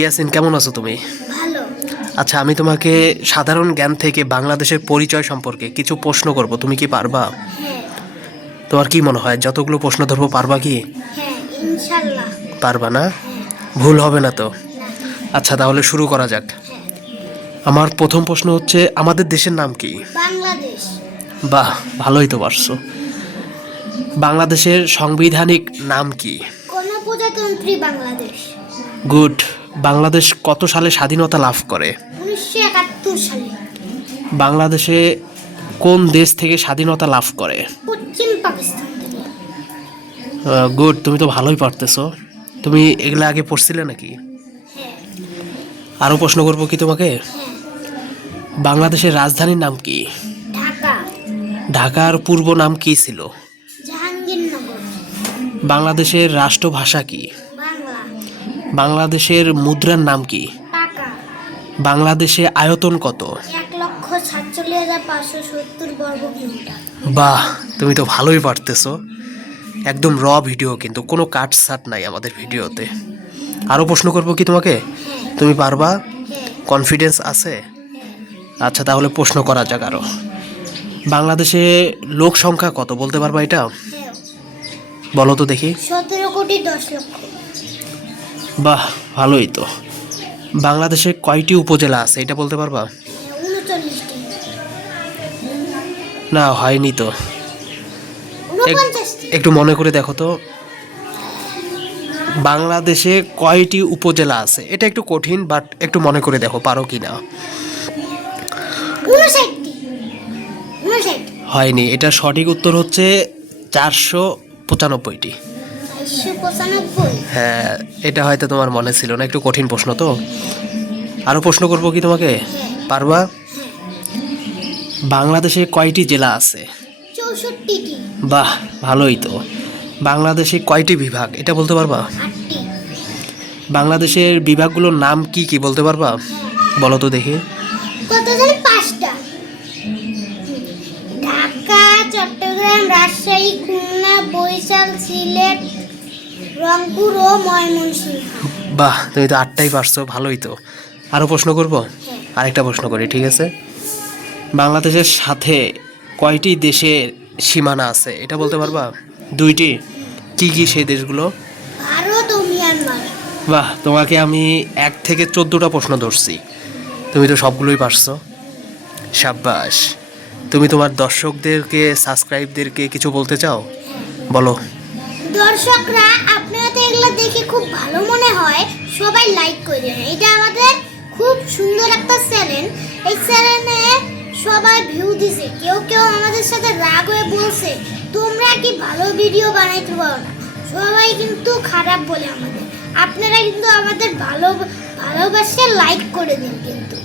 ইয়াসিন, কেমন আছো তুমি? ভালো। আচ্ছা, আমি তোমাকে সাধারণ জ্ঞান থেকে বাংলাদেশের পরিচয় সম্পর্কে কিছু প্রশ্ন করব, তুমি কি পারবা? হ্যাঁ। তোমার কি মনে হয় যতগুলো প্রশ্ন ধরবো পারবা কি? হ্যাঁ, ইনশাল্লাহ। পারবা না? ভুল হবে না তো? না। আচ্ছা, তাহলে শুরু করা যাক। হ্যাঁ। আমার প্রথম প্রশ্ন হচ্ছে, আমাদের দেশের নাম কি? বাংলাদেশ। বাহ, ভালোই তো পারছো। বাংলাদেশের সাংবিধানিক নাম কি? গণপ্রজাতন্ত্রী বাংলাদেশ। গুড। বাংলাদেশ কত সালে স্বাধীনতা লাভ করে? 1971 সালে। বাংলাদেশে কোন দেশ থেকে স্বাধীনতা লাভ করে? পশ্চিম পাকিস্তান থেকে। গুড, তুমি তো ভালোই পারতেছো। তুমি এগুলা আগে পড়ছিলে নাকি? হ্যাঁ। আরও প্রশ্ন করবো কি তোমাকে? হ্যাঁ। বাংলাদেশের রাজধানীর নাম কি? ঢাকা। ঢাকার পূর্ব নাম কি ছিল? জাহাঙ্গীরনগর। বাংলাদেশের রাষ্ট্রভাষা কি? বাংলা। বাংলাদেশের মুদ্রার নাম কি? টাকা। বাংলাদেশে আয়তন কত? 1,47,570 বর্গ কিলোমিটার। বাহ, তুমি তো ভালোই পারতেছো। একদম র ভিডিও, কিন্তু কোনো কাট সাট নাই আমাদের ভিডিওতে। আরও প্রশ্ন করবো কি তোমাকে? হ্যাঁ। তুমি পারবা? হ্যাঁ। কনফিডেন্স আছে? হ্যাঁ। আচ্ছা, তাহলে প্রশ্ন করা যাক আরও। বাংলাদেশে লোক সংখ্যা কত বলতে পারবা এটা? হ্যাঁ। বলো তো দেখি। 17,10,00,000। বাহ, ভালোই তো। বাংলাদেশে কয়টি উপজেলা আছে এটা বলতে পারবা? 39টি। না, হয়নি তো। 49টি। একটু মনে করে দেখো তো। বাংলাদেশে কয়টি উপজেলা আছে? এটা একটু কঠিন, বাট একটু মনে করে দেখো পারো কি না। 59টি। 59। হয়নি। এটা সঠিক উত্তর হচ্ছে 495টি। 495। হ্যাঁ, এটা হয়তো তোমার মনে ছিল না, একটু কঠিন প্রশ্ন তো। আরও প্রশ্ন করবো কি তোমাকে? পারবা? বাংলাদেশে কয়টি জেলা আছে? 64টি। বাহ, ভালোই তো। বাংলাদেশে কয়টি বিভাগ এটা বলতে পারবা? 8টি। বাংলাদেশের বিভাগগুলোর নাম কি কি বলতে পারবা? বলো তো দেখি। কত জানি? 5টা। ঢাকা, চট্টগ্রাম, রাজশাহী, খুলনা, বরিশাল, সিলেট, রংপুর ও ময়মনসিংহ। বাহ, তুমি তো 8টাই পারছো, ভালোই তো। আরও প্রশ্ন করবো? হ্যাঁ। আরেকটা প্রশ্ন করি, ঠিক আছে? বাংলাদেশের সাথে কয়টি দেশের সীমানা আছে এটা বলতে পারবা? 2টি। কি কি সেই দেশগুলো? ভারত ও মিয়ানমার। বাহ, তোমাকে আমি 1 থেকে 14টা প্রশ্ন ধরছি, তুমি তো সবগুলোই পারছো। সাব্বাস। তুমি তোমার দর্শকদেরকে, সাবস্ক্রাইবদেরকে কিছু বলতে চাও? বলো। দর্শকরা, আপনারা তো এগুলো দেখে খুব ভালো মনে হয়, সবাই লাইক করে দেন। এটা আমাদের খুব সুন্দর একটা চ্যানেল। এই চ্যানেলে সবাই ভিউ দিছে। কেউ কেউ আমাদের সাথে রাগ হয়ে বলছে, তোমরা কি ভালো ভিডিও বানাইতে পারো না। সবাই কিন্তু খারাপ বলে আমাদের। আপনারা কিন্তু আমাদের ভালোবাসে লাইক করে দিন কিন্তু।